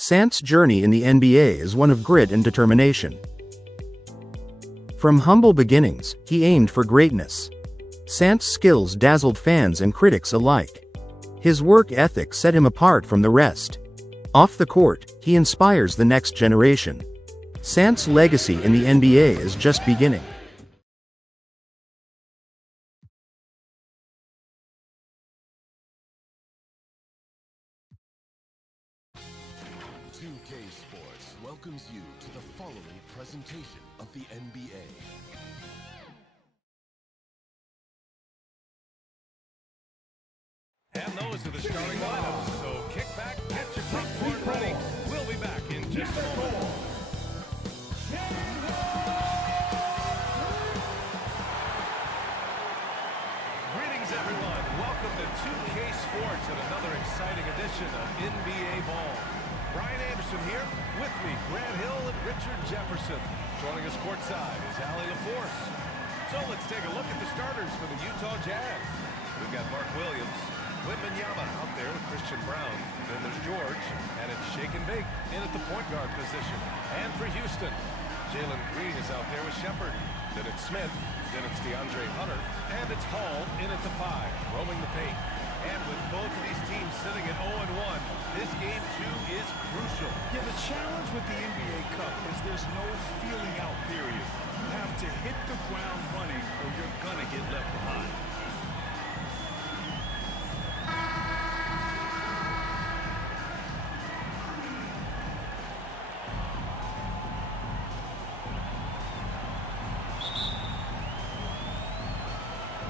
Saintt's journey in the NBA is one of grit and determination. From humble beginnings, he aimed for greatness. Saintt's skills dazzled fans and critics alike. His work ethic set him apart from the rest. Off the court, he inspires the next generation. Saintt's legacy in the NBA is just beginning. Welcomes you to the following presentation of the NBA. And those are the starting lineups. So kick back, get your popcorn ready. We'll be back in just a moment. Greetings, everyone. Welcome to 2K Sports and another exciting edition of NBA Ball. Brian Anderson here, with me, Grant Hill and Richard Jefferson. Joining us courtside is Allie LaForce. So let's take a look at the starters for the Utah Jazz. We've got Mark Williams, Wembanyama out there with Christian Brown. Then there's George, and it's Shake and Bake in at the point guard position. And for Houston, Jalen Green is out there with Shepard. Then it's Smith, then it's DeAndre Hunter, and it's Hall in at the 5, roaming the paint. And with both of these teams sitting at 0-1, this game, too, is crucial. Yeah, the challenge with the NBA Cup is there's no feeling out period. You have to hit the ground running or you're going to get left behind.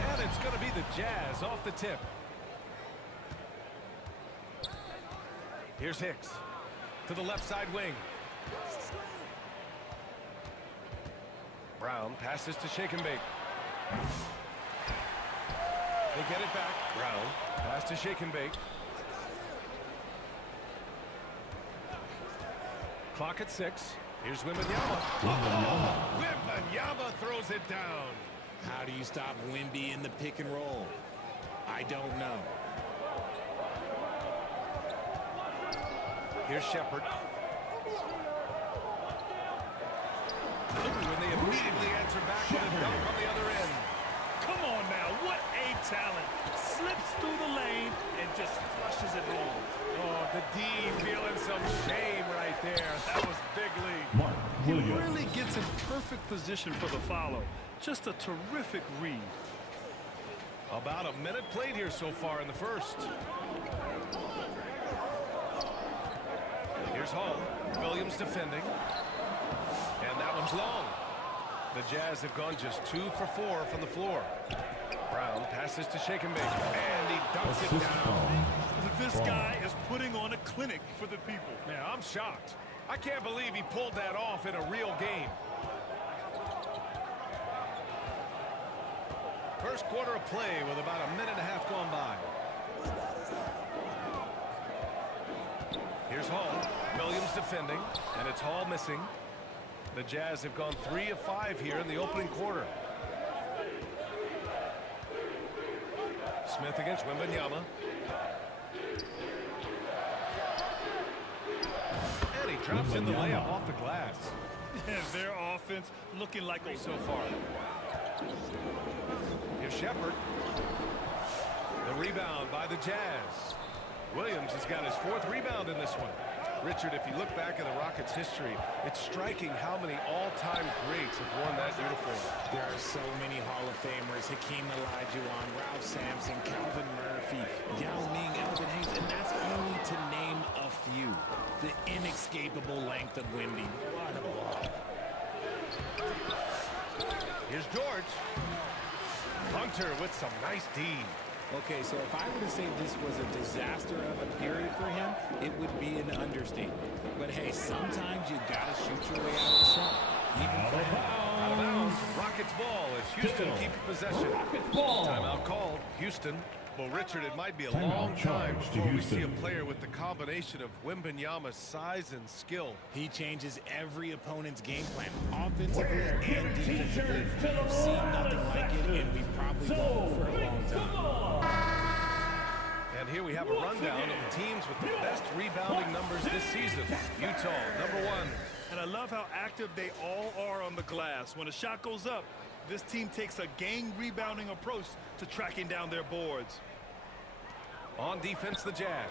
And it's going to be the Jazz off the tip. Here's Hicks to the left side wing. Brown passes to Shake and Bake. They get it back. Brown pass to Shake and Bake. Clock at 6. Here's Wembanyama. Wembanyama throws it down. How do you stop Wemby in the pick and roll? I don't know. Here's Shepard. When they immediately answer back with a dunk on the other end. Come on now, what a talent. Slips through the lane and just flushes it home. Oh, the D feeling some shame right there. That was big lead. He really gets in perfect position for the follow. Just a terrific read. About a minute played here so far in the first. Here's Hall. Williams defending. And that one's long. The Jazz have gone just 2 for 4 from the floor. Brown passes to Shake and Bake. And he dunks it down. This guy is putting on a clinic for the people. Man, I'm shocked. I can't believe he pulled that off in a real game. First quarter of play with about a minute and a half gone by. Here's Hall. Williams defending, and it's Hall missing. The Jazz have gone 3 of 5 here in the opening quarter. Smith against Wembanyama. And he drops in the layup off the glass. Yeah, their offense looking like a so far. Here's Shepard. The rebound by the Jazz. Williams has got his 4th rebound in this one. Richard, if you look back at the Rockets' history, it's striking how many all-time greats have worn that uniform. There are so many Hall of Famers. Hakeem Olajuwon, Ralph Sampson, Calvin Murphy, Yao Ming, Elvin Hayes, and that's only to name a few. The inescapable length of Wemby. What a block. Here's George. Hunter with some nice D. Okay, so if I were to say this was a disaster of a period for him, it would be an understatement. But hey, sometimes you gotta shoot your way out of the slump. Even for him. Out of bounds. Rockets ball as Houston keeps possession. Timeout called. Houston. Well, Richard, it might be a long time before we see a player with the combination of Wembanyama's size and skill. He changes every opponent's game plan, offensively and defensively. We've seen nothing like it, and we probably won't for a long time. And And here we have a rundown of the teams with the best rebounding numbers this season. Utah, number 1. And I love how active they all are on the glass. When a shot goes up, this team takes a gang rebounding approach to tracking down their boards. On defense, the Jazz.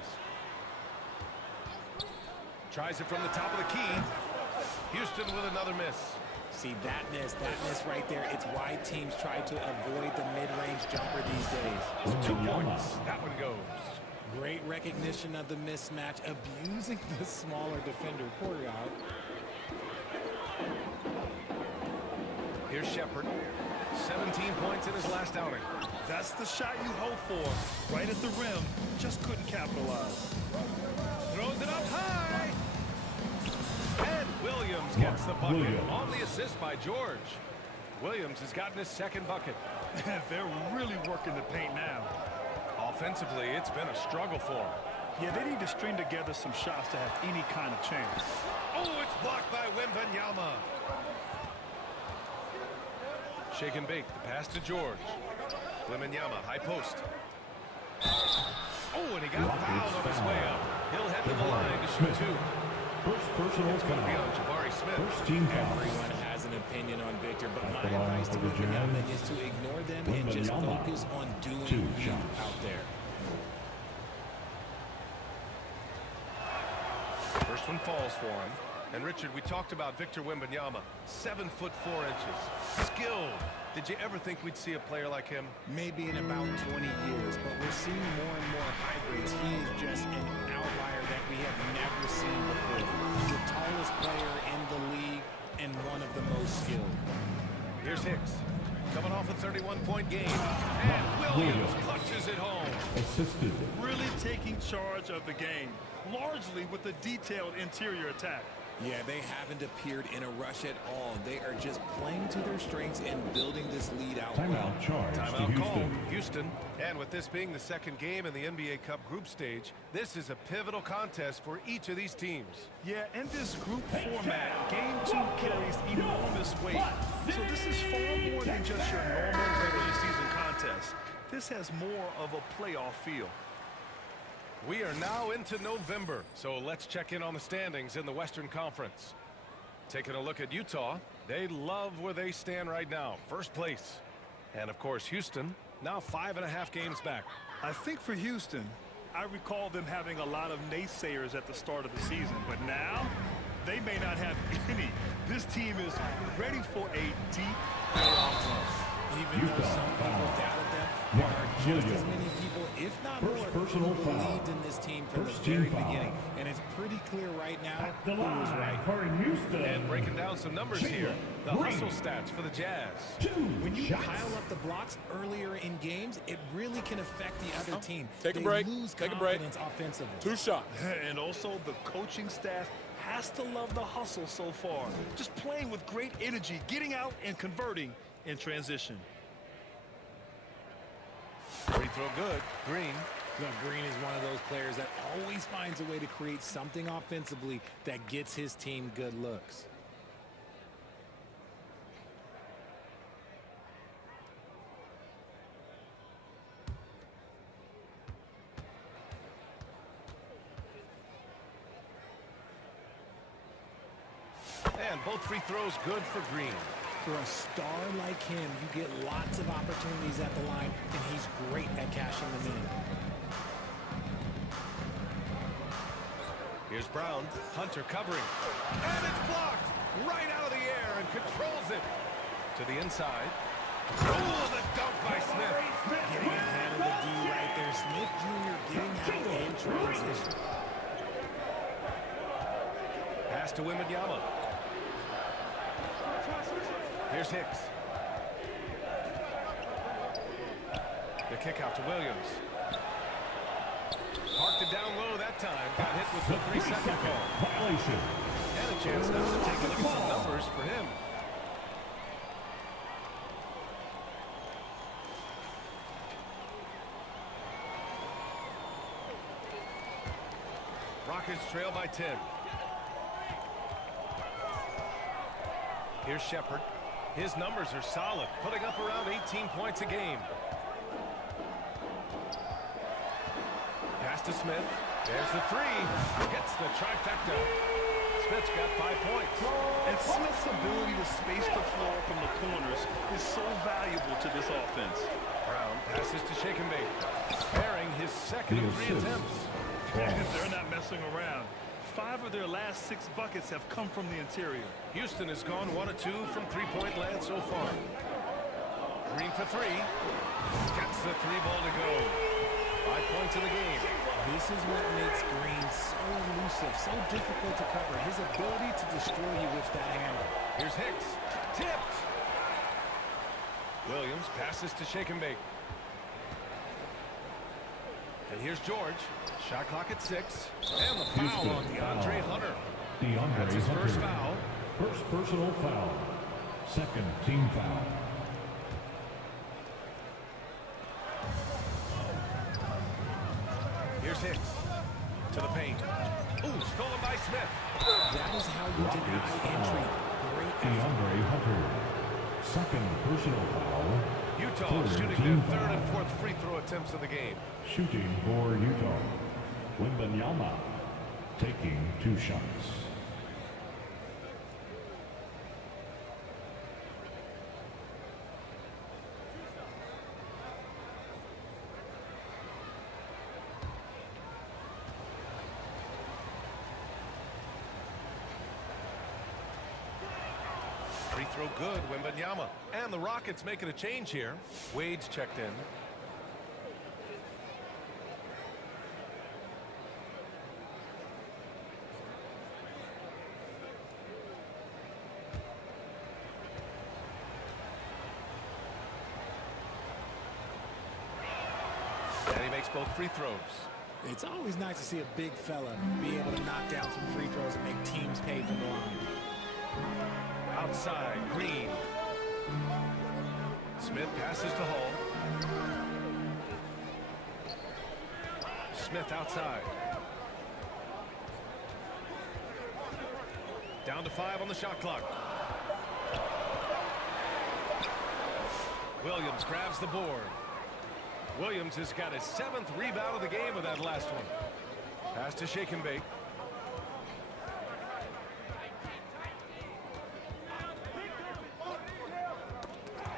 Tries it from the top of the key. Houston with another miss. See, that miss right there, it's why teams try to avoid the mid-range jumper these days. 2 points. That one goes. Great recognition of the mismatch, abusing the smaller defender. Poor guy. Here's Shepherd. 17 points in his last outing. That's the shot you hope for. Right at the rim. Just couldn't capitalize. Throws it up high. And Williams gets the bucket on the assist by George. Williams has gotten his second bucket. They're really working the paint now. Offensively, it's been a struggle for him. Yeah, they need to string together some shots to have any kind of chance. Oh, it's blocked by Wembanyama. Shake and bake, the pass to George. Wembanyama, high post. Oh, and he got fouled on his way up. He'll head to the line to shoot 2. First personal It's going to be on foul. Jabari Smith. First team foul. Everyone has an opinion on Victor, but my the line advice to for the Wembanyama Jazz. is to ignore them and just Wembanyama. focus on doing 2 you shots. out there. First one falls for him. And Richard, we talked about Victor Wembanyama, 7 foot 4 inches, skilled. Did you ever think we'd see a player like him? Maybe in about 20 years, but we're seeing more and more hybrids. He is just an outlier that we have never seen before. He's the tallest player in the league and one of the most skilled. Here's Hicks, coming off a 31-point game. And Williams clutches it home. Assisted. Really taking charge of the game, largely with a detailed interior attack. Yeah, they haven't appeared in a rush at all. They are just playing to their strengths and building this lead out well. Timeout charge to Timeout call, Houston. Houston. And with this being the second game in the NBA Cup group stage, this is a pivotal contest for each of these teams. Yeah, in this group format, Game 2 carries enormous weight. So this is far more than just your normal regular season contest. This has more of a playoff feel. We are now into November, so let's check in on the standings in the Western Conference. Taking a look at Utah, they love where they stand right now, first place. And of course, Houston, now 5.5 games back. I think for Houston, I recall them having a lot of naysayers at the start of the season, but now they may not have any. This team is ready for a deep playoff run. Even though some people doubted them, there are just as many people, if not more, personal who foul. believed in this team from First the very team foul. beginning. And it's pretty clear right now The who was line right. for Houston. And breaking down some numbers here, the hustle stats for the Jazz. 2 When you shots. pile up the blocks earlier in games, it really can affect the other team. Take a They break. lose Take a break. confidence offensively. 2 shots. And also, the coaching staff has to love the hustle so far. Just playing with great energy, getting out and converting in transition. Free throw good, Green. Look, Green is one of those players that always finds a way to create something offensively that gets his team good looks. And both free throws good for Green. For a star like him, you get lots of opportunities at the line, and he's great at cashing them in. Here's Brown, Hunter covering. And it's blocked right out of the air and controls it. To the inside. Oh, the dunk by Smith. Getting ahead of the D right there. Smith Jr. getting out in transition. Pass to Wembanyama. Here's Hicks. The kick out to Williams. Parked it down low that time. Got hit with the 3-second call. Violation. And a chance now to take a look at some numbers for him. Rockets trail by 10. Here's Shepherd. His numbers are solid, putting up around 18 points a game. to Smith. There's the three. Gets the trifecta. Smith's got 5 points. And Smith's ability to space the floor from the corners is so valuable to this offense. Brown passes to Shake and Bake. Bearing his second of 3 attempts. They're not messing around. 5 of their last 6 buckets have come from the interior. Houston has gone 1 of 2 from 3-point land so far. Green for 3. Gets the 3 ball to go. 5 points in the game. This is what makes Green so elusive, so difficult to cover. His ability to destroy you with that handle. Here's Hicks. Tipped. Williams passes to Shake and Bake. And here's George. Shot clock at 6. And the foul on DeAndre Hunter. That's his first foul. First personal foul. Second team foul. Here's Hicks. To the paint. Ooh, stolen by Smith. That is how you deny entry. Great effort. DeAndre Hunter. Second personal foul. Utah shooting their 3rd and 4th free throw attempts of the game. Shooting for Utah. Wembanyama taking 2 shots. Free throw good, Wembanyama. And the Rockets making a change here. Wade's checked in. And he makes both free throws. It's always nice to see a big fella be able to knock down some free throws and make teams pay for the line. Outside, Green. Smith passes to Hall. Smith outside. Down to 5 on the shot clock. Williams grabs the board. Williams has got his 7th rebound of the game with that last one. Pass to Shake and Bake.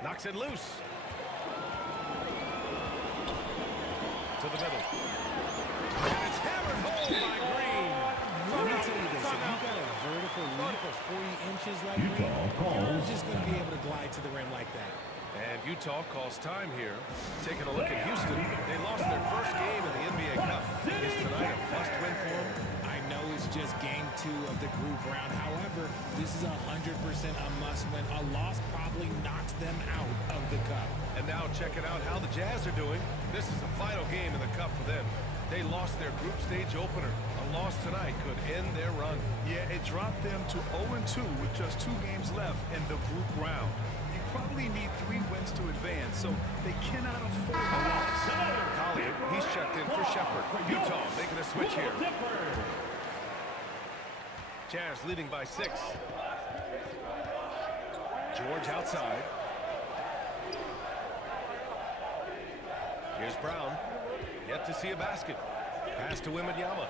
Knocks it loose. To the middle. And it's hammered home by Green. Let me tell you this, if you got a vertical leap of 40 inches like Utah Green, calls you're just going to be able to glide to the rim like that. And Utah calls time here. Taking a look at Houston, they lost their first game in the NBA Cup. Is tonight a must-win for them? I know it's just game 2 of the group round. However, this is 100% a must-win. A loss probably knocks them out of the cup. And now checking out how the Jazz are doing. This is the final game in the Cup for them. They lost their group stage opener. A loss tonight could end their run. Yeah, it dropped them to 0-2 with just 2 games left in the group round. You probably need 3 wins to advance, so they cannot afford a loss. Collier, he's checked in for Shepard. Utah making a switch here. Jazz leading by 6. George outside. Here's Brown. Yet to see a basket. Pass to Wembanyama.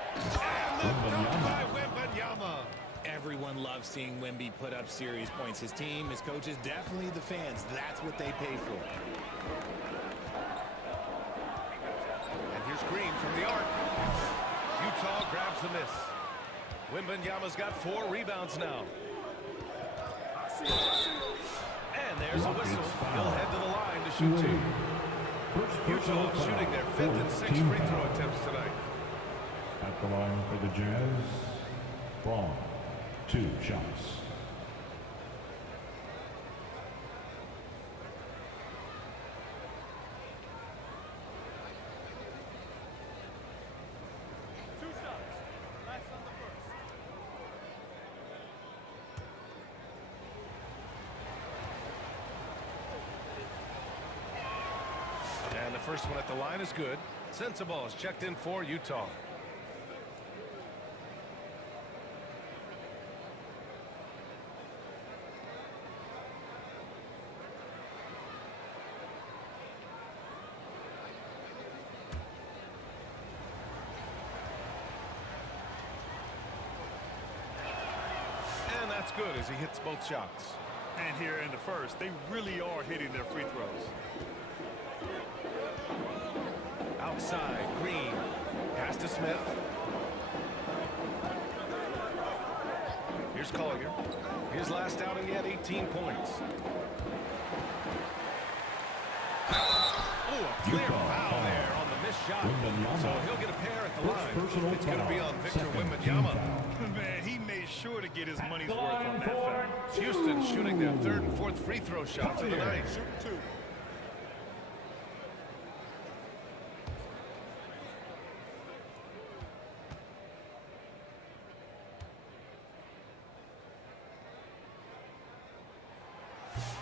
And the dunk by Wembanyama. Everyone loves seeing Wemby put up serious points. His team, his coaches, definitely the fans. That's what they pay for. And here's Green from the arc. Utah grabs the miss. Wembanyama's got 4 rebounds now. And there's a whistle. He'll head to the line to shoot 2. Utah shooting their 5th and 6th free throw attempts tonight. At the line for the Jazz, Braun, 2 shots. And the first one at the line is good. Sensible is checked in for Utah. that's good as he hits both shots. And here in the first, they really are hitting their free throws. Outside, Green. Pass to Smith. Here's Collier. His last outing, he had 18 points. Oh, a clear foul there on the missed shot. So he'll get a pair at the line. It's going to be on Victor Wembanyama. Man, he made sure to get his money's worth on that foul. Houston shooting their third and fourth free throw shots of the night.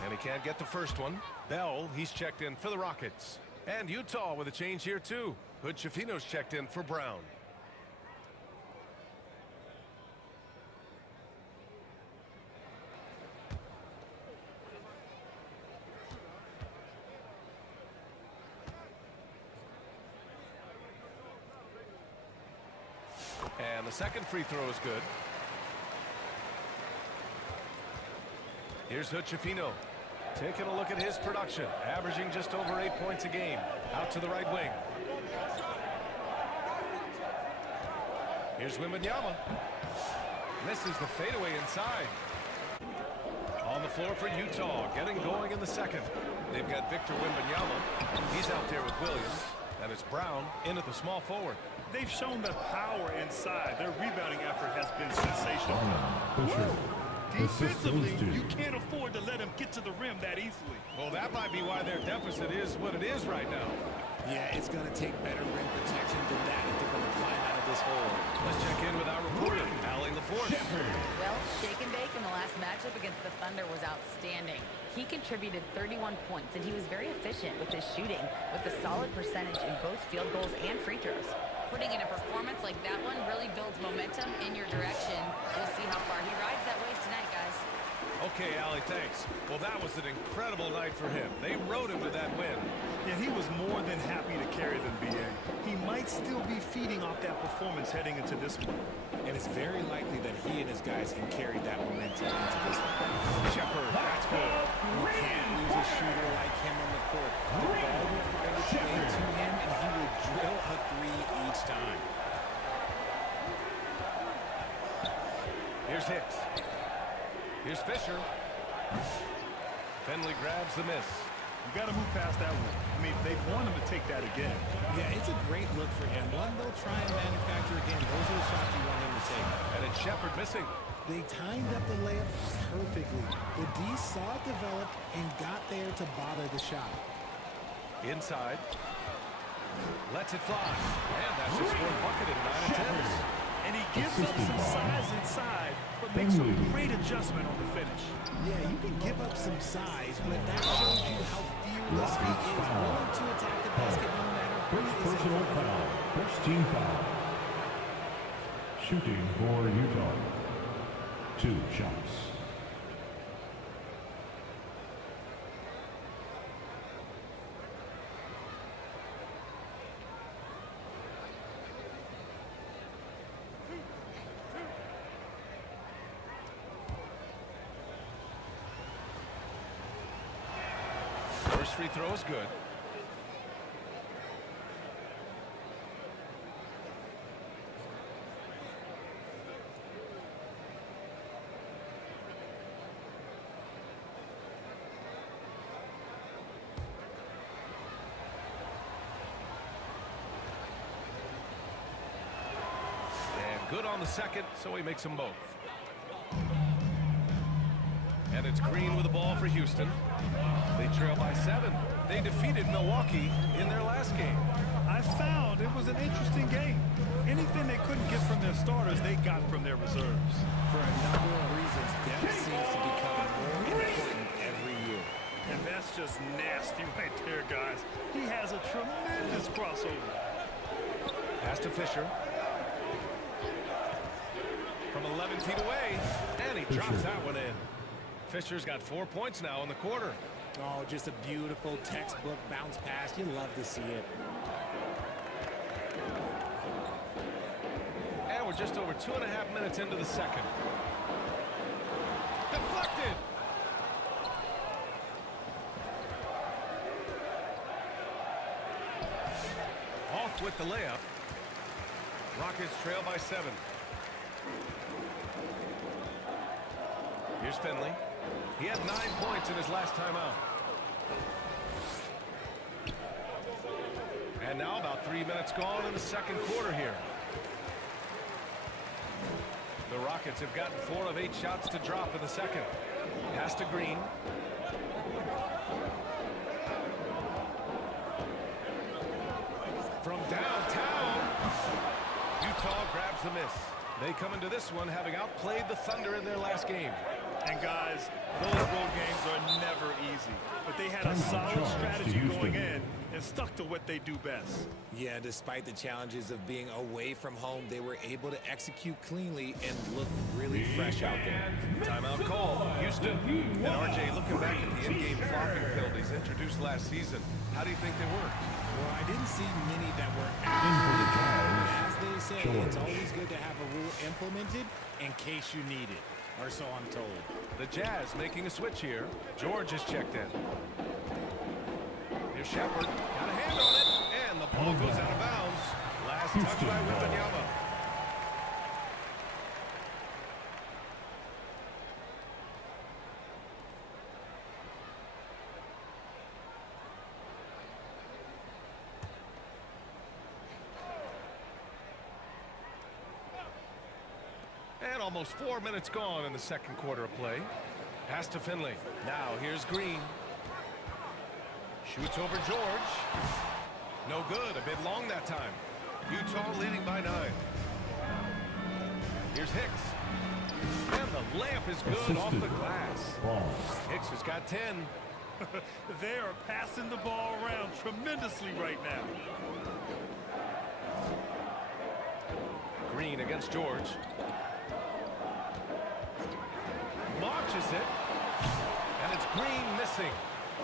And he can't get the first one. Bell, he's checked in for the Rockets. And Utah with a change here too. Hood Schifino's checked in for Brown. And the second free throw is good. Here's Hood Schifino. Taking a look at his production, averaging just over 8 points a game. Out to the right wing. Here's Wembanyama. Misses the fadeaway inside. On the floor for Utah, getting going in the second. They've got Victor Wembanyama. He's out there with Williams. And it's Brown in at the small forward. They've shown the power inside. Their rebounding effort has been sensational. Defensively, you can't afford to let him get to the rim that easily. Well, that might be why their deficit is what it is right now. Yeah, it's going to take better rim protection than that if they're going to climb out of this hole. Let's check in with our reporter, Allie LaForce. Well, shake and bake in the last matchup against the Thunder was outstanding. He contributed 31 points, and he was very efficient with his shooting, with a solid percentage in both field goals and free throws. Putting in a performance like that one really builds momentum in your direction. We'll see how far he rides that wave tonight, guys. Okay, Allie, thanks. Well, that was an incredible night for him. They rode him to that win. Yeah, he was more than happy to carry them, B.A. He might still be feeding off that performance heading into this one. And it's very likely that he and his guys can carry that momentum into this one. Shepard, that's good. You can't lose a shooter like him on the court. The ball will find its way to him, and he will drill a three each time. Here's Hicks. Here's Fisher. Finley grabs the miss. You got to move past that one. I mean, they want him to take that again. Yeah, it's a great look for him. One they'll try and manufacture again. Those are the shots you want him to take. And it's Shepard missing. They timed up the layup perfectly. The D saw it develop and got there to bother the shot. Inside. Lets it fly. And that's his fourth bucket in 9 attempts. And he gives up some size inside, but makes a great adjustment on the finish. Yeah, you can give up some size, but that shows you how fearless he is, willing to attack the basket no matter who is in Personal front of him. foul. First team foul. Shooting for Utah. 2 shots. First free throw is good. And good on the second, so he makes them both. And it's Green with the ball for Houston. They trail by 7. They defeated Milwaukee in their last game. I found it was an interesting game. Anything they couldn't get from their starters, they got from their reserves. For a number of reasons, depth seems to become more important every year. And that's just nasty right there, guys. He has a tremendous crossover. Pass to Fisher. From 11 feet away, and he drops that one in. Fisher's got 4 points now in the quarter. Oh, just a beautiful textbook bounce pass. You love to see it. And we're just over 2.5 minutes into the second. with the layup. Rockets trail by 7. Here's Finley. He had 9 points in his last time out. And now about 3 minutes gone in the second quarter here. The Rockets have gotten 4 of 8 shots to drop in the second. Pass to Green. From downtown, Utah grabs the miss. They come into this one having outplayed the Thunder in their last game. And guys, those road games are never easy. But they had a solid strategy going in and stuck to what they do best. Yeah, despite the challenges of being away from home, they were able to execute cleanly and look really fresh out there. Timeout call, Houston. And RJ, looking back at the in-game flopping penalties introduced last season, how do you think they worked? Well, I didn't see many that were as they say, it's always good to have a rule implemented in case you need it, or so I'm told. The Jazz making a switch here. George is checked in. Here's Shepard. Got a hand on it. And the ball goes out of bounds. Last touch by Wembanyama. And almost 4 minutes gone in the second quarter of play. Pass to Finley. Now here's Green. Shoots over George. No good. A bit long that time. Utah leading by 9. Here's Hicks. And the layup is good off the glass. Hicks has got 10. They are passing the ball around tremendously right now. Green against George. Launches it. And it's Green missing.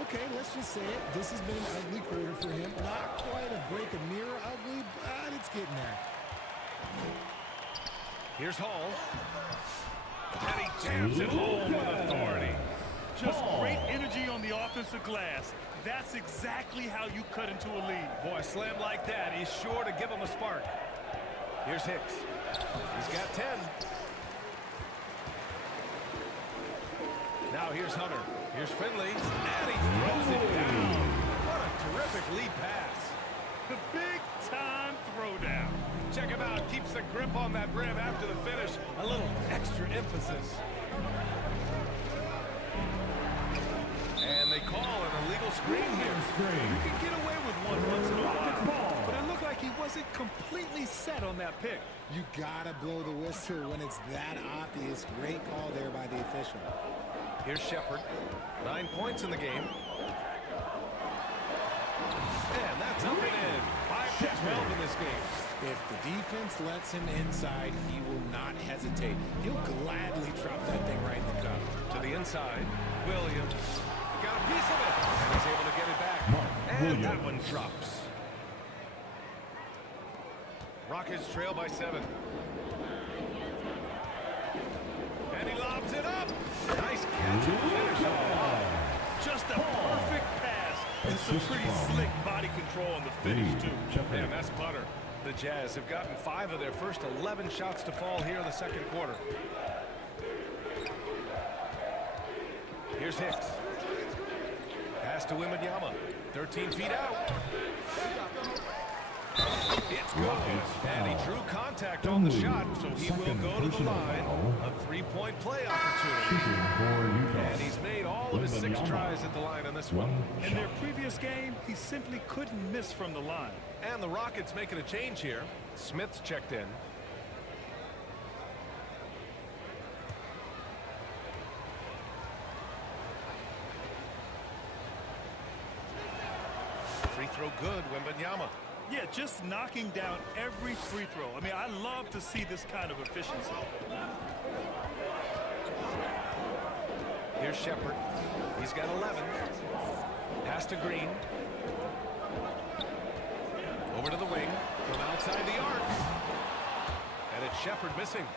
Okay, let's just say it. This has been an ugly quarter for him. Not quite a break a mirror ugly, but it's getting there. Here's Hall. And he jams it home with authority. Just great energy on the offensive glass. That's exactly how you cut into a lead. Boy, a slam like that is sure to give him a spark. Here's Hicks. He's got 10. Now here's Hunter. Here's Finley. And he throws it down. What a terrific lead pass. The big-time throwdown. Check him out. Keeps the grip on that rim after the finish. A little extra emphasis. And they call an illegal screen here. You can get away with one once in a while, but it looked like he wasn't completely set on that pick. You gotta blow the whistle when it's that obvious. Great call there by the official. Here's Shepard. 9 points in the game. And that's up and in. 5 to 12 in this game. If the defense lets him inside, he will not hesitate. He'll gladly drop that thing right in the cup. To the inside. Williams. Got a piece of it. And he's able to get it back. And that one drops. Rockets trail by 7. And he lobs it up. Nice catch and finish. Just a perfect pass and some pretty slick body control on the finish, too. And that's butter. The Jazz have gotten 5 of their first 11 shots to fall here in the second quarter. Here's Hicks. Pass to Wembanyama. 13 feet out. It's good. And he drew contact on the shot, so he will go to the line. A 3-point play opportunity. And he's made all of his 6 tries at the line on this one. In their previous game, he simply couldn't miss from the line. And the Rockets making a change here. Smith's checked in. Free throw good, Wembanyama. Yeah, just knocking down every free throw. I mean, I love to see this kind of efficiency. Here's Shepard. He's got 11. Pass to Green. Over to the wing from outside the arc. And it's Shepard missing.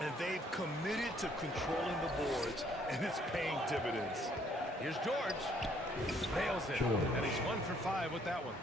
And they've committed to controlling the boards, and it's paying dividends. Here's George. Nails it. And he's 1 for 5 with that one.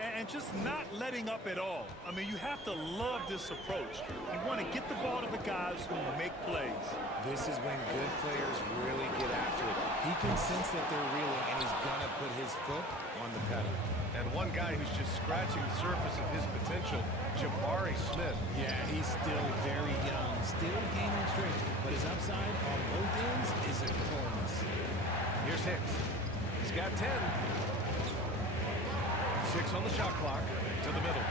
and just not letting up at all. I mean, you have to love this approach. You want to get the ball to the guys who make plays. This is when good players really get after it. He can sense that they're reeling, and he's going to put his foot on the pedal. And one guy who's just scratching the surface of his potential, Jabari Smith. Yeah, he's still very young, still gaining strength, but his upside on both ends is enormous. Here's Hicks. He's got 10. 6 on the shot clock. To the middle.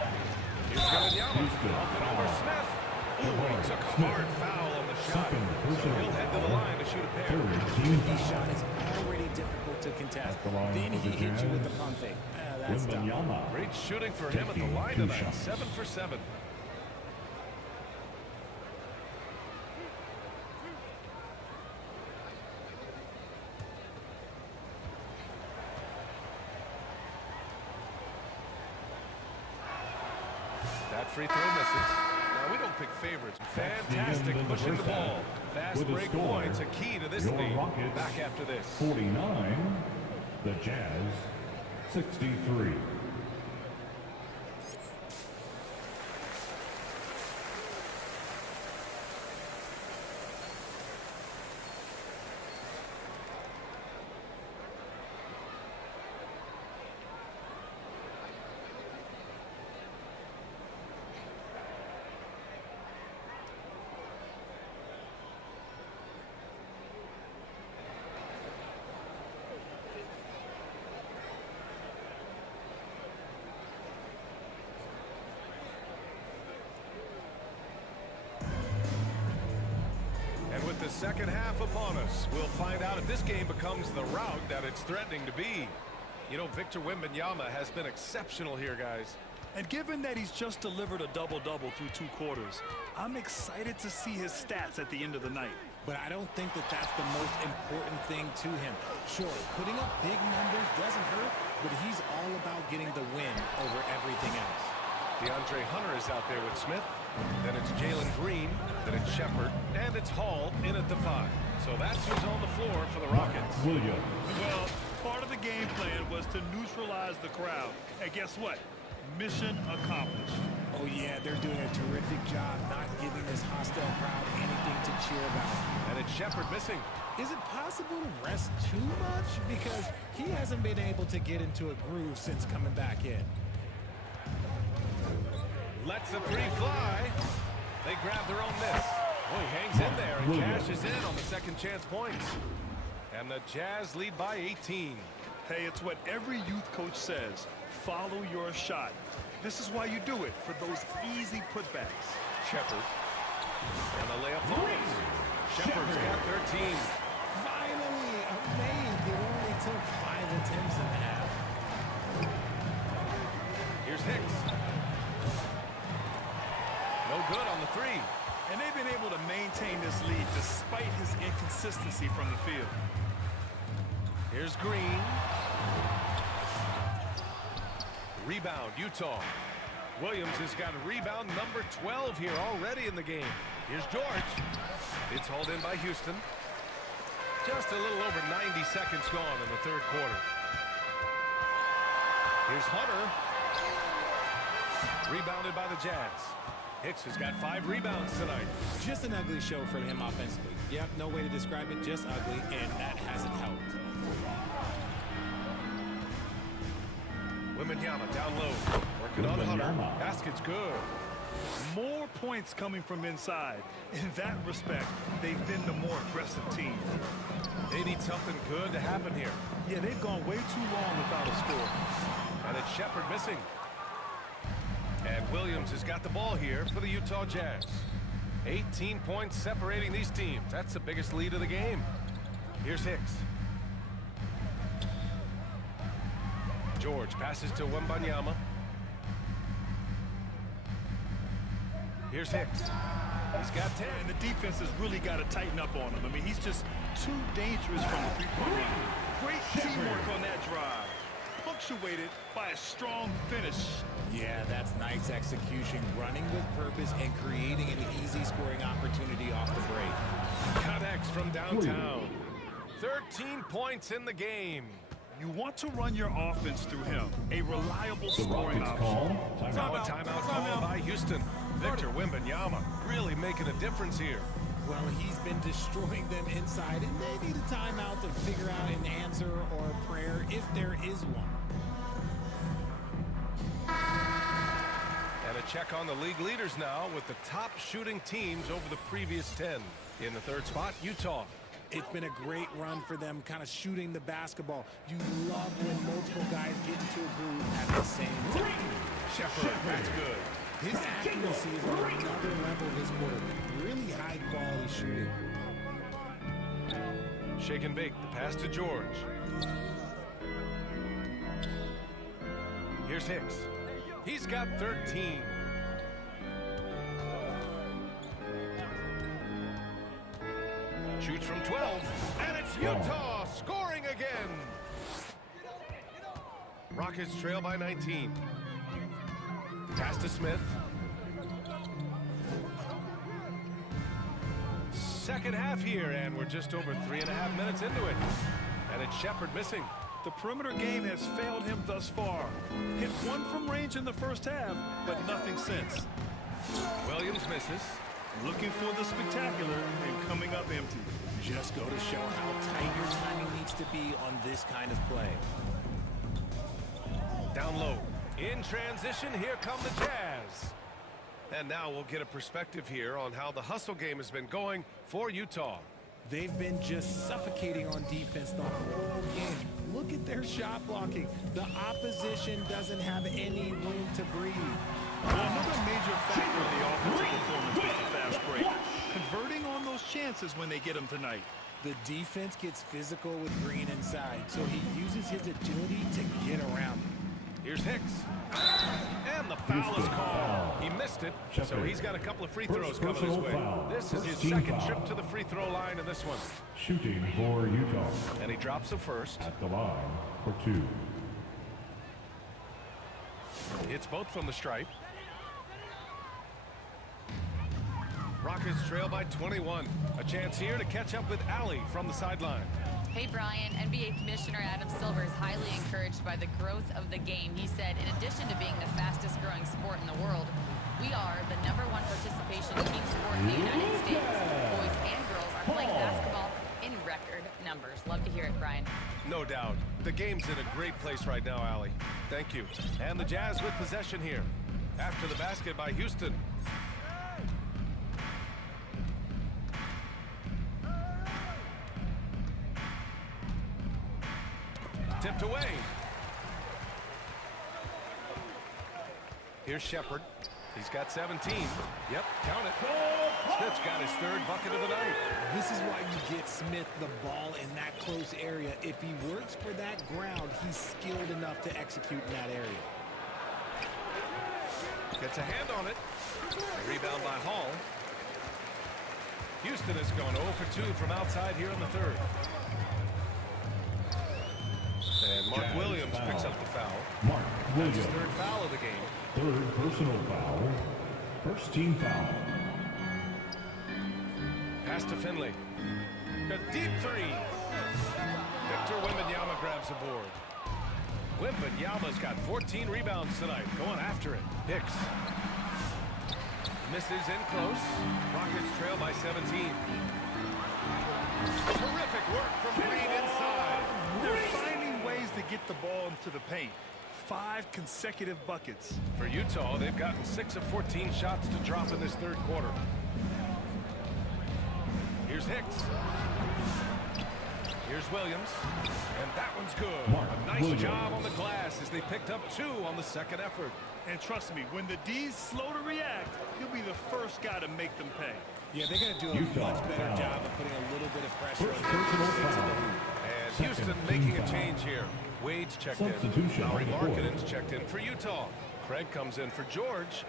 Here's Wembanyama. Up and over Smith. Ooh, he took a hard foul on the shot. So he'll head to the line to shoot a pair. His shot is already difficult to contest. Then he hits you with the pump fake. That's tough. Great shooting for him at the line tonight. 7 for 7. That free throw misses. Now, we don't pick favorites. Fantastic pushing the ball. Fast break points, a key to this lead. Back after this. 49, the Jazz 63. With the second half upon us, we'll find out if this game becomes the rout that it's threatening to be. You know, Victor Wembanyama has been exceptional here, guys. And given that he's just delivered a double-double through 2 quarters, I'm excited to see his stats at the end of the night. But I don't think that that's the most important thing to him. Sure, putting up big numbers doesn't hurt, but he's all about getting the win over everything else. DeAndre Hunter is out there with Smith. Then it's Jalen Green. Then it's Shepard. And it's Hall in at the 5. So that's who's on the floor for the Rockets. Williams. Well, part of the game plan was to neutralize the crowd. And guess what? Mission accomplished. Oh, yeah, they're doing a terrific job not giving this hostile crowd anything to cheer about. And it's Shepard missing. Is it possible to rest too much? Because he hasn't been able to get into a groove since coming back in. Lets the 3 fly. They grab their own miss. Well, he hangs in there and cashes in on the second chance points. And the Jazz lead by 18. Hey, it's what every youth coach says. Follow your shot. This is why you do it, for those easy putbacks. Shepard. And the layup falls. Shepard's got 13. Finally, a made. It only took 5 attempts and a half. Here's Hicks. No good on the 3. And they've been able to maintain this lead despite his inconsistency from the field. Here's Green. Rebound, Utah. Williams has got rebound number 12 here already in the game. Here's George. It's hauled in by Houston. Just a little over 90 seconds gone in the 3rd quarter. Here's Hunter. Rebounded by the Jazz. Hicks has got 5 rebounds tonight. Just an ugly show for him offensively. Yep, no way to describe it, just ugly, and that hasn't helped. Wembanyama down low. Working on Hunter. Basket's good. More points coming from inside. In that respect, they've been the more aggressive team. They need something good to happen here. Yeah, they've gone way too long without a score. And it's Shepard missing. And Williams has got the ball here for the Utah Jazz. 18 points separating these teams. That's the biggest lead of the game. Here's Hicks. George passes to Wembanyama. Here's Hicks. He's got 10. And the defense has really got to tighten up on him. I mean, he's just too dangerous from the 3-point line. Great teamwork on that drive. Punctuated by a strong finish. Yeah, that's nice execution, running with purpose and creating an easy scoring opportunity off the break. Connects from downtown. 13 points in the game. You want to run your offense through him. A reliable The scoring Rockets option. call Now a timeout. timeout call by Houston. Victor Wembanyama really making a difference here. Well, he's been destroying them inside, and they need a timeout to figure out an answer or a prayer if there is one. And a check on the league leaders now with the top shooting teams over the previous 10. In the third spot, Utah. It's been a great run for them, kind of shooting the basketball. You love when multiple guys get into a groove at the same time. Shepard, that's good. His accuracy is on another level this quarter. Really high quality shooting. Shake and bake, the pass to George. Here's Hicks. He's got 13. Shoots from 12, and it's Utah scoring again. Rockets trail by 19. Pass to Smith. Second half here, and we're just over 3.5 minutes into it. And it's Shepard missing. The perimeter game has failed him thus far. Hit one from range in the first half, but nothing since. Williams misses. Looking for the spectacular and coming up empty. Just go to show how tight your timing needs to be on this kind of play. Down low. In transition, here come the Jazz. And now we'll get a perspective here on how the hustle game has been going for Utah. They've been just suffocating on defense the whole game. Look at their shot blocking. The opposition doesn't have any room to breathe. Well, another major factor in the offensive performance is the fast break. Converting on those chances when they get them tonight. The defense gets physical with Green inside, so he uses his agility to get around him. Here's Hicks. And the foul is called. He missed it, so he's got a couple of free throws coming his way. This is his second trip to the free throw line in this one. Shooting for Utah. And he drops the first. At the line for 2. Hits both from the stripe. Rockets trail by 21. A chance here to catch up with Allie from the sideline. Hey, Brian, NBA Commissioner Adam Silver is highly encouraged by the growth of the game. He said, in addition to being the fastest growing sport in the world, we are the #1 participation team sport in the United States. Boys and girls are playing basketball in record numbers. Love to hear it, Brian. No doubt. The game's in a great place right now, Allie. Thank you. And the Jazz with possession here. After the basket by Houston. Tipped away. Here's Shepard. He's got 17. Yep, count it. Smith's got his third bucket of the night. This is why you get Smith the ball in that close area. If he works for that ground, he's skilled enough to execute in that area. Gets a hand on it. A rebound by Hall. Houston has gone 0 for 2 from outside here in the third. And Mark Jazz Williams foul. picks up the foul. Mark That's Williams. his third foul of the game. Third personal foul. First team foul. Pass to Finley. A deep three. Victor Wembanyama grabs the board. Wembanyama's got 14 rebounds tonight. Going after it. Hicks. Misses in close. Rockets trail by 17. Terrific work from Green inside. They're finding ways to get the ball into the paint. 5 consecutive buckets. For Utah, they've gotten 6 of 14 shots to drop in this third quarter. Here's Hicks. Here's Williams. And that one's good. A nice Williams. job on the glass as they picked up 2 on the second effort. And trust me, when the D's slow to react, he'll be the first guy to make them pay. Yeah, they're going to do a Utah much better foul. job of putting a little bit of pressure First on the personal defense into foul. the hoop. And Second Houston team making a foul. change here. Wade's checked in. Substitution Lowry on the court. Markkanen's checked in for Utah. Craig comes in for George.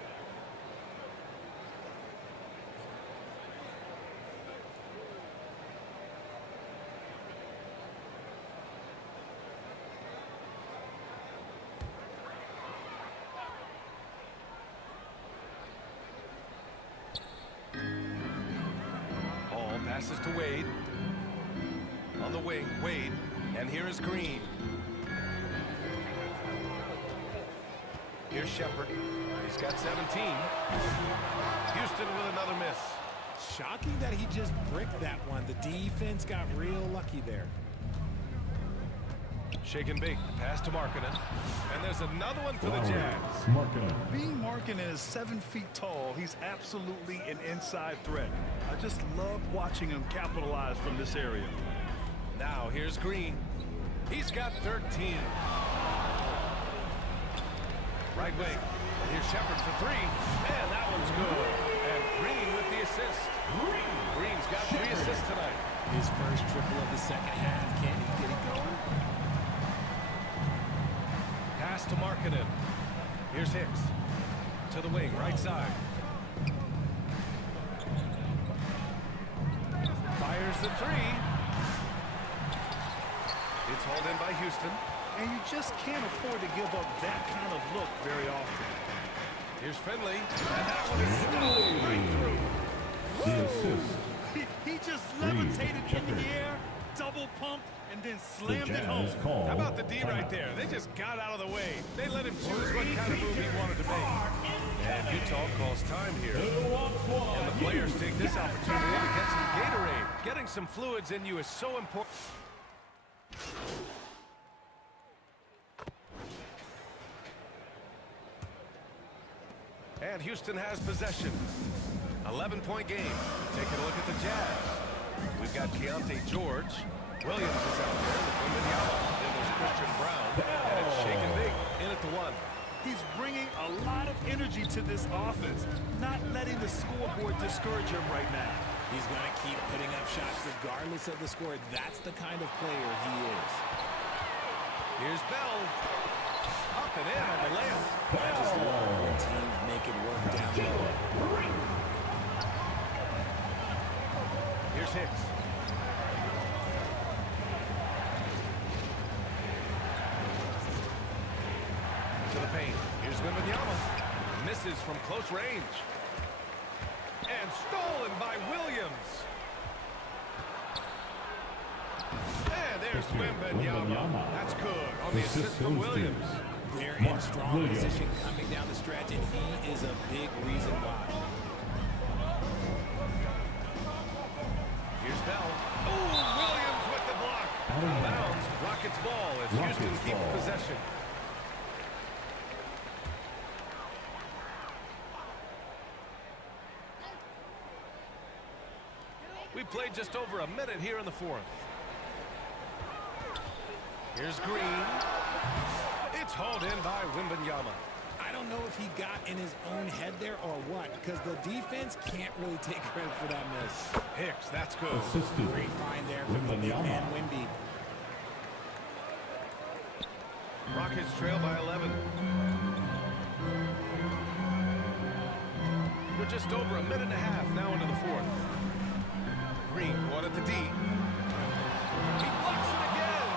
Ball passes to Wade. On the wing, Wade. And here is Green. Here's Shepard. He's got 17. Houston with another miss. Shocking that he just bricked that one. The defense got real lucky there. Shake and bake. Pass to Markkanen. And there's another one for the Jazz. Markkanen. Being Markkanen is 7 feet tall, he's absolutely an inside threat. I just love watching him capitalize from this area. Now here's Green. He's got 13. Right wing. And here's Shepard for 3. And that one's good. And Green with the assist. Green's got 3 assists tonight. His first triple of the second half. Can he get it going? Pass to Markkanen. Here's Hicks. To the wing, right side. Fires the 3. It's hauled in by Houston. And you just can't afford to give up that kind of look very often. Here's Finley. And that one is stolen right through. The assist. He just levitated in the air, double pumped, and then The slammed it home. Jazz call. How about the D right there? They just got out of the way. They let him choose what kind of move he wanted to make. And Utah calls time here. And the players take this opportunity to get some Gatorade. Getting some fluids in you is so important. And Houston has possession. 11-point game. Taking a look at the Jazz. We've got Keontae George. Williams is out there with Wembanyama. Then there's Christian Brown. And it's Shake and Bake in at the 1. He's bringing a lot of energy to this offense, not letting the scoreboard discourage him right now. He's going to keep putting up shots regardless of the score. That's the kind of player he is. Here's Bell. Up and in on the layup. I just love when teams make it work down low. Here's Hicks. To the paint. Here's Wembanyama. Misses from close range. And stolen by Williams. And there's Wembanyama. That's good on the assist from Williams. They're in strong position coming down the stretch, and he is a big reason why. Here's Bell. Oh, Williams with the block. Out of bounds. Rockets ball as Houston keeps possession. We played just over a minute here in the 4th. Here's Green. It's hauled in by Wembanyama. I don't know if he got in his own head there or what, because the defense can't really take credit for that miss. Hicks, that's good. Assisted. Great find there from the big man Wemby. Rockets trail by 11. We're just over a minute and a half now into the 4th. Green, one at the D. He blocks it again.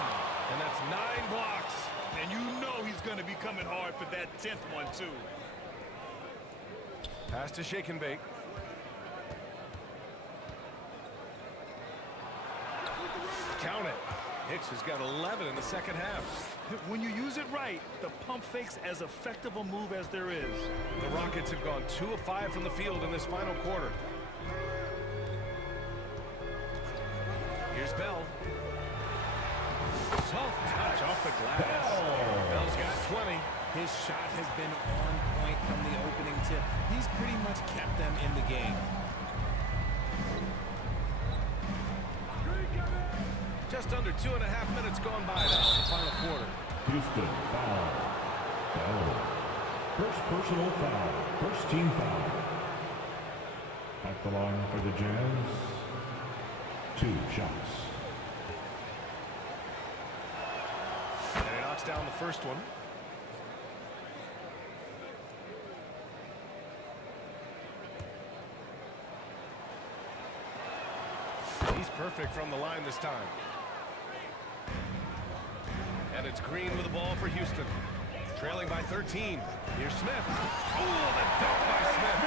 And that's 9 blocks. And you know he's going to be coming hard for that 10th one, too. Pass to Shake and Bake. Count it. Hicks has got 11 in the second half. When you use it right, the pump fake's as effective a move as there is. The Rockets have gone 2 of 5 from the field in this final quarter. Here's Bell. Soft touch off the glass. Bell's got 20. His shot has been on point from the opening tip. He's pretty much kept them in the game. Just under 2.5 minutes gone by now in the final quarter. Houston foul. Bell. First personal foul. First team foul. At the line for the Jazz. 2 shots. And he knocks down the first one. He's perfect from the line this time. And it's Green with the ball for Houston. Trailing by 13. Here's Smith. Oh, the dunk by Smith.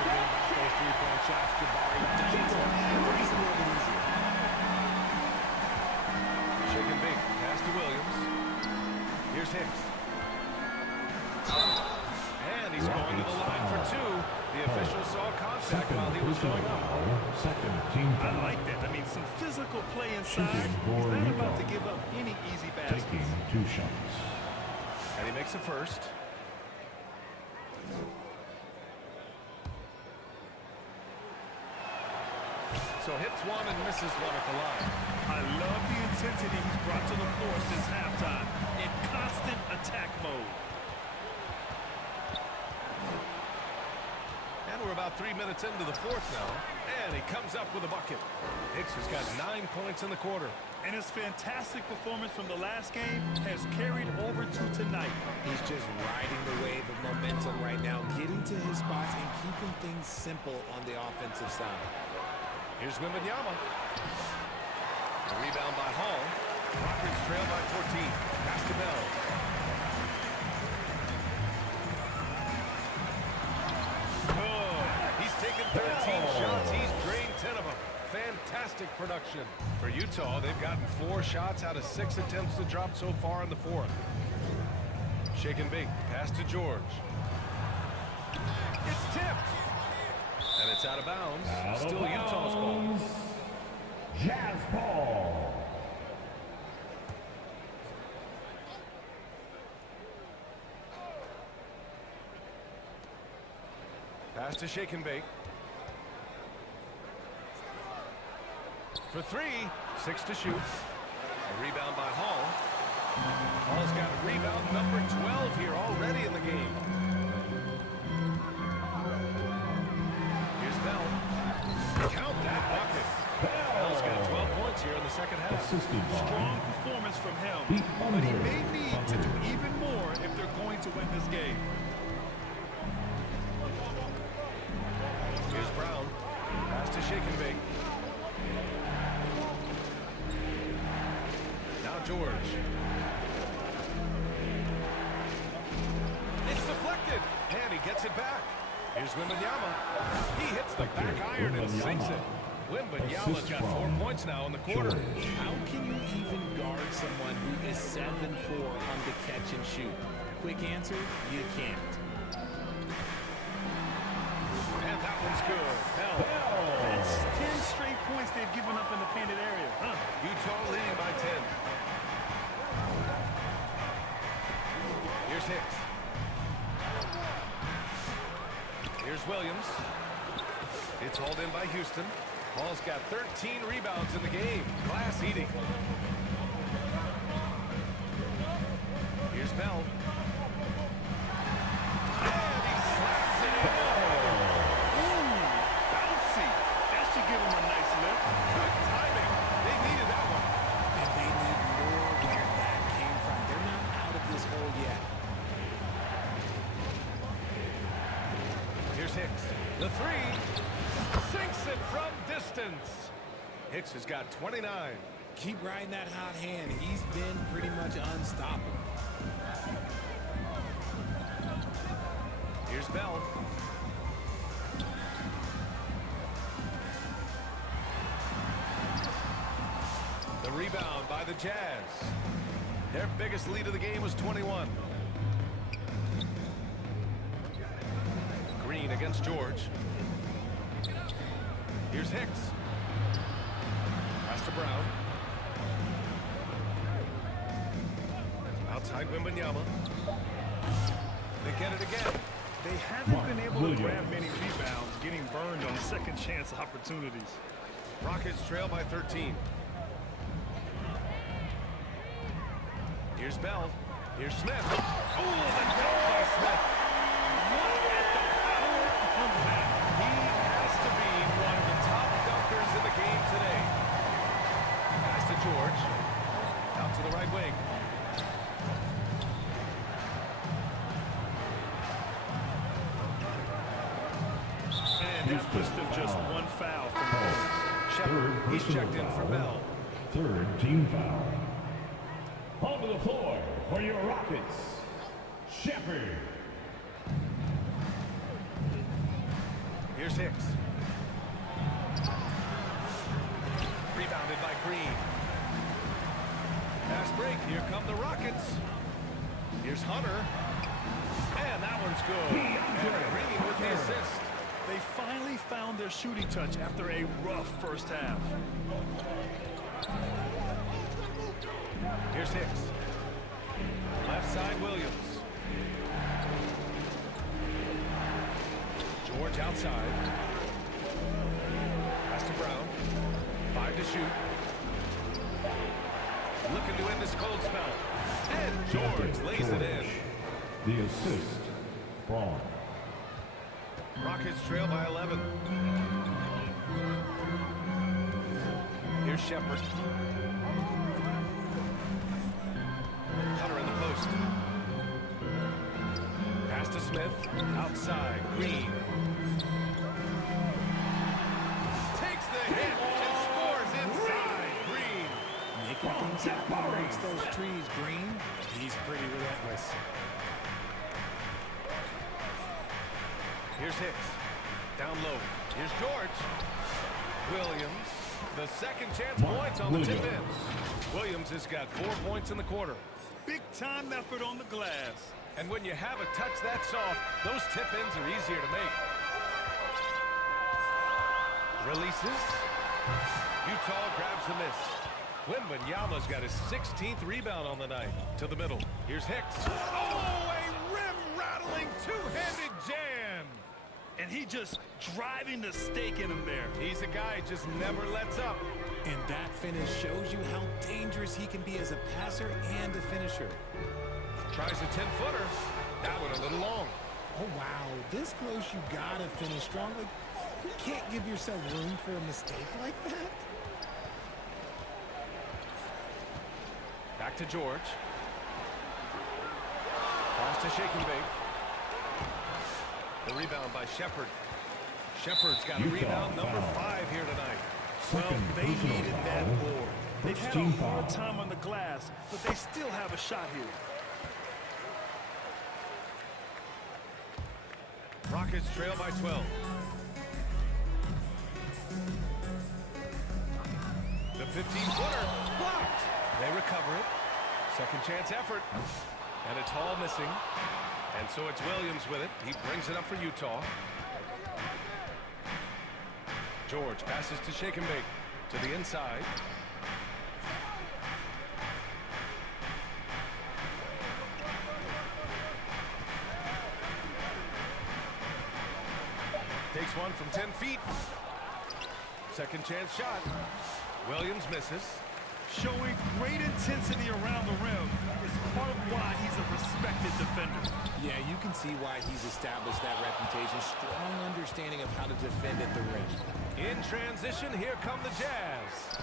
Forget about those three-point shots. Jabari does it. He's a little bit easier. Shake and bake. Pass to Williams. Here's Hicks. going up. foul, second team I foul. like that. I mean, some physical play inside. Shooting He's for not Rico. about to give up any easy baskets. Taking 2 shots. And he makes a first. So hits one and misses one at the line. I love the intensity he's brought to the floor since halftime. In constant attack mode. And we're about 3 minutes into the fourth now. And he comes up with a bucket. Hicks has got 9 points in the quarter. And his fantastic performance from the last game has carried over to tonight. He's just riding the wave of momentum right now, getting to his spots and keeping things simple on the offensive side. Here's Wembanyama. The rebound by Hall. Rockets trail by 14. Pass to Bell. Good. He's taken 13 shots. He's drained 10 of them. Fantastic production. For Utah, they've gotten 4 shots out of 6 attempts to drop so far in the fourth. Shake and bake. Pass to George. It's tipped. And it's out of bounds. Still Utah's ball. Jazz ball. Pass to Shake and Bake. For 3. 6 to shoot. A rebound by Hall. Hall's got rebound number 12 here already in the game. Here's Bell. Count that bucket. Bell's got 12 points here in the second half. Assisted by Strong performance from him. the But he may under. need to do even more if they're going to win this game. Here's Brown. Pass to Shake and Bake. Now George. It's deflected. And he gets it back. Here's Wembanyama. He hits the back iron and sinks it. Wembanyama's got 4 points now in the quarter. How can you even guard someone who is 7-4 on the catch and shoot? Quick answer, you can't. And that one's good. Bell. That's 10 straight points they've given up in the painted area. Utah leading by 10. Here's Hicks. Here's Williams. It's hauled in by Houston. Hall's got 13 rebounds in the game. Glass eating. Here's Bell. And he slaps it in. Bouncy. That should give him a nice lift. Good timing. They needed that one. And they need more where that came from. They're not out of this hole yet. Here's Hicks. The 3. Sinks it from distance. Hicks has got 29. Keep riding that hot hand. He's been pretty much unstoppable. Here's Bell. The rebound by the Jazz. Their biggest lead of the game was 21. Green against George. Here's Hicks. Pass to Brown. Outside Wembanyama. They get it again. They haven't been able to Williams. grab many rebounds, getting burned on second chance opportunities. Rockets trail by 13. Here's Bell. Here's Smith. Oh, the dunk by Smith. Look at the power of that. He has to be one of the top dunkers in the game today. Pass to George. Out to the right wing. And that puts them just one foul from home. Shepard, he's personal checked in for foul. Bell. Third team foul. On the floor for your Rockets, Shepard. Here's Hicks. Rebounded by Green. Fast break. Here come the Rockets. Here's Hunter. And that one's good. And Green with the assist. They finally found their shooting touch after a rough first half. Here's Hicks. Left side, Williams. George outside. Pass to Brown. 5 to shoot. Looking to end this cold spell. And George lays it in. The assist, Braun. Rockets trail by 11. Here's Shepard. Hunter in the post. Pass to Smith. Outside. Green. Takes the hit and scores inside. Green. Making things happen amongst those trees, Green. He's pretty relentless. Here's Hicks. Down low. Here's George. Williams. The second chance points on the tip in. Williams has got 4 points in the quarter. Big-time effort on the glass. And when you have a touch that soft, those tip-ins are easier to make. Releases. Utah grabs the miss. Wembanyama's got his 16th rebound on the night. To the middle. Here's Hicks. Oh, a rim-rattling two-handed jam. And he just driving the stake in him there. He's a guy who just never lets up. And that finish shows you how dangerous he can be as a passer and a finisher. Tries a 10-footer. That one a little long. Oh, wow. This close, you gotta finish strong. Like, you can't give yourself room for a mistake like that. Back to George. Pass to shake and bake. The rebound by Shepard. Shepard's got a rebound number 5 here tonight. Well, they needed that board. They've had a hard time on the glass, but they still have a shot here. Rockets trail by 12. The 15-footer blocked. They recover it. Second chance effort. And it's Hall missing. And so it's Williams with it. He brings it up for Utah. George passes to shake and bake. To the inside. Takes one from 10 feet. Second chance shot. Williams misses. Showing great intensity around the rim is part of why he's a respected defender. Yeah, you can see why he's established that reputation. Strong understanding of how to defend at the rim. In transition, here come the Jazz.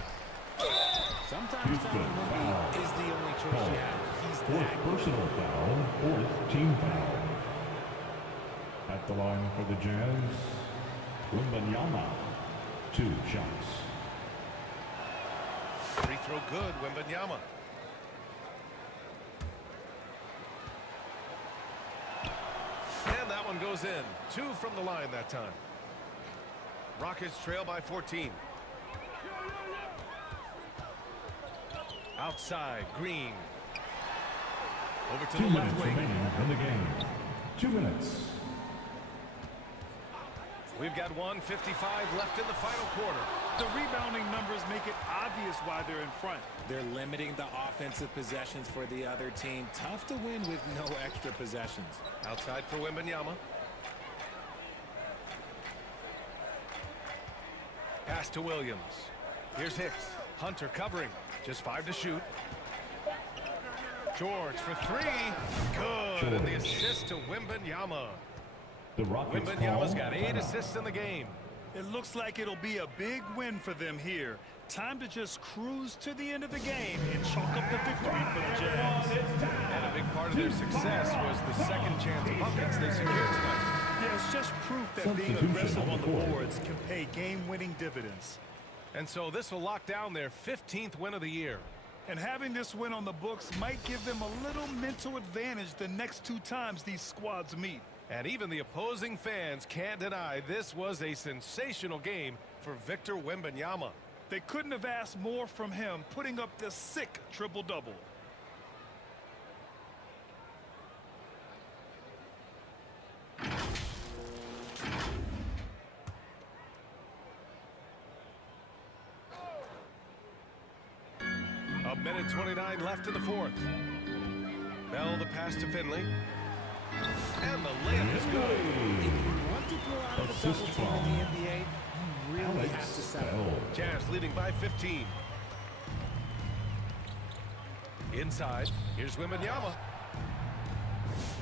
Sometimes foul is the only choice you have. He's Fourth that good. personal foul, fourth team foul. At the line for the Jazz, Wembanyama, 2 shots. Free throw good, Wembanyama. And that one goes in. 2 from the line that time. Rockets trail by 14. Outside, Green. Over to 2 the minutes left wing. remaining in the game. 2 minutes. We've got 1:55 left in the final quarter. The rebounding numbers make it obvious why they're in front. They're limiting the offensive possessions for the other team. Tough to win with no extra possessions. Outside for Wembanyama. Pass to Williams. Here's Hicks. Hunter covering. Just 5 to shoot. George for 3. Good. And the assist to Wembanyama. The Rockets Wembanyama's call got 8 timeout. assists in the game. It looks like it'll be a big win for them here. Time to just cruise to the end of the game and chalk up the victory for the Jazz. And a big part of their success was the second chance buckets they secured tonight. Yeah, it's just proof that being Substitution aggressive on on the the court. boards can pay game-winning dividends. And so this will lock down their 15th win of the year. And having this win on the books might give them a little mental advantage the next 2 times these squads meet. And even the opposing fans can't deny this was a sensational game for Victor Wembanyama. They couldn't have asked more from him, putting up this sick triple-double. A minute 29 left in the fourth. Bell the pass to Finley. And the layup is good. If you want to throw out of the double team in the NBA, you really have to settle. Jazz leading by 15. Inside, here's Wembanyama.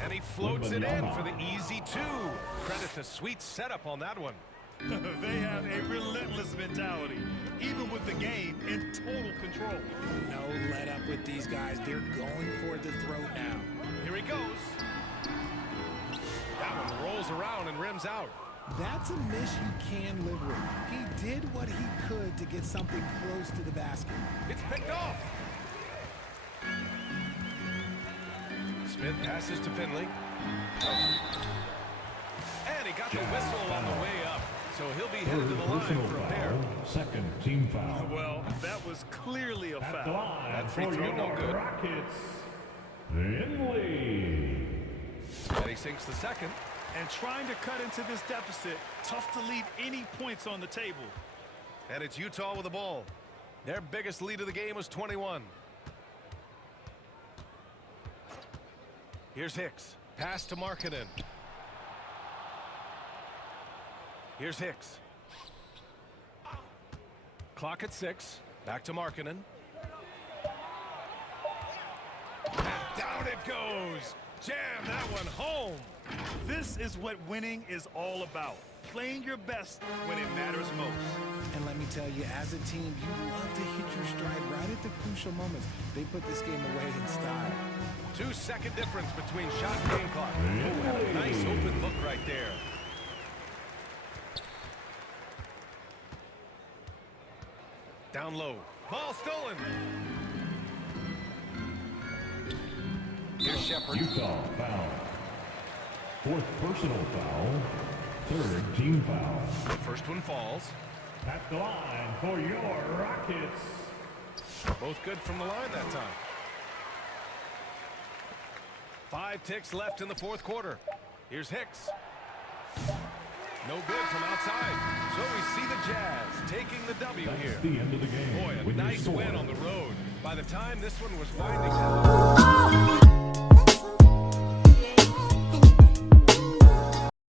And he floats it in for the easy two. Credit the sweet setup on that one. They have a relentless mentality, even with the game in total control. No let up with these guys. They're going for the throat now. Here he goes. That one rolls around and rims out. That's a miss you can live with. He did what he could to get something close to the basket. It's picked off. Smith passes to Finley. And he got the whistle on the way up. So he'll be headed to the line for a pair. Second team foul. Well, that was clearly a At the foul. line That free for throw, your no good. Rockets, Finley. And he sinks the second. And trying to cut into this deficit, tough to leave any points on the table. And it's Utah with the ball. Their biggest lead of the game was 21. Here's Hicks. Pass to Markkanen. Here's Hicks. Clock at 6. Back to Markkanen. And down it goes. Jam that one home. This is what winning is all about. Playing your best when it matters most. And let me tell you, as a team, you love to hit your stride right at the crucial moments. They put this game away in style. 2-second difference between shot and game clock. Oh, had a nice open look right there. Down low. Ball stolen. Here's Shepard. Utah foul. Fourth personal foul. Third team foul. First one falls. At the line for your Rockets. Both good from the line that time. 5 ticks left in the fourth quarter. Here's Hicks. No good from outside. So we see the Jazz taking the W That's here. the end of the game. Boy, a With your nice score. win on the road. By the time this one was winding down.